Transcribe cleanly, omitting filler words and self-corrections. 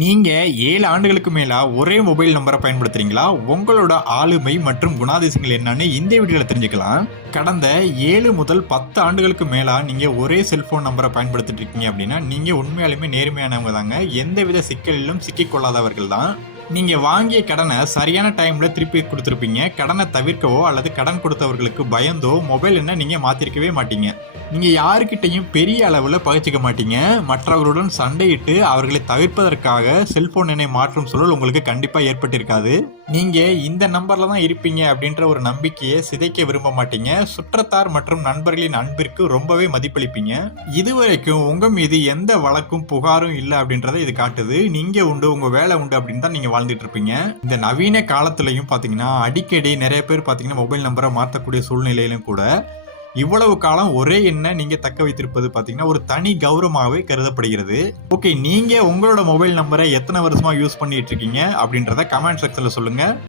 நீங்க 7 ஆண்டுகளுக்கு மேலா ஒரே மொபைல் நம்பரை பயன்படுத்துறீங்களா? உங்களோட ஆளுமை மற்றும் குணாதிசயங்கள் என்னன்னு இந்த வீடியோல தெரிஞ்சுக்கலாம். கடந்த 7 முதல் 10 ஆண்டுகளுக்கு மேலா நீங்க ஒரே செல்போன் நம்பரை பயன்படுத்திட்டு இருக்கீங்க அப்படின்னா, நீங்க உண்மையாலுமே நேர்மையானவங்க தாங்க. எந்தவித சிக்கலிலும் சிக்கிக்கொள்ளாதவர்கள் தான். நீங்க வாங்கிய கடனை சரியான டைம்ல திருப்பி குடுத்திருப்பீங்க. கடனை தவிர்க்கவோ அல்லது கடன் கொடுத்தவர்களுக்கு பயந்தோ மொபைல் எண்ண நீங்க மாத்திருக்கவே மாட்டீங்க. நீங்க யாருக்கிட்டயும் பெரிய அளவுல பகைச்சுக்க மாட்டீங்க. மற்றவர்களுடன் சண்டையிட்டு அவர்களை தவிர்ப்பதற்காக செல்போன் எண்ணை மாற்றும் சூழல் உங்களுக்கு கண்டிப்பா ஏற்பட்டிருக்காது. நீங்க இந்த நம்பர்ல தான் இருப்பீங்க அப்படின்ற ஒரு நம்பிக்கையை சிதைக்க விரும்ப மாட்டீங்க. சுற்றத்தார் மற்றும் நண்பர்களின் அன்பிற்கு ரொம்பவே மதிப்பளிப்பீங்க. இதுவரைக்கும் உங்க மீது எந்த வழக்கும் புகாரும் இல்ல அப்படின்றத இது காட்டுது. நீங்க உண்டு, உங்க வேலை உண்டு அப்படின்னு தான் நீங்க வாழ்ந்துட்டு இருப்பீங்க. இந்த நவீன காலத்திலையும் பாத்தீங்கன்னா அடிக்கடி நிறைய பேர் பாத்தீங்கன்னா மொபைல் நம்பரை மாற்றக்கூடிய சூழ்நிலையிலும் கூட இவ்வளவு காலம் ஒரே எண்ணை நீங்க தக்க வைத்திருப்பது பாத்தீங்கன்னா ஒரு தனி கௌரவமாகவே கருதப்படுகிறது. ஓகே, நீங்க உங்களோட மொபைல் நம்பரை எத்தனை வருஷமா யூஸ் பண்ணிட்டு இருக்கீங்க அப்படின்றத கமெண்ட் செக்ஷன்ல சொல்லுங்க.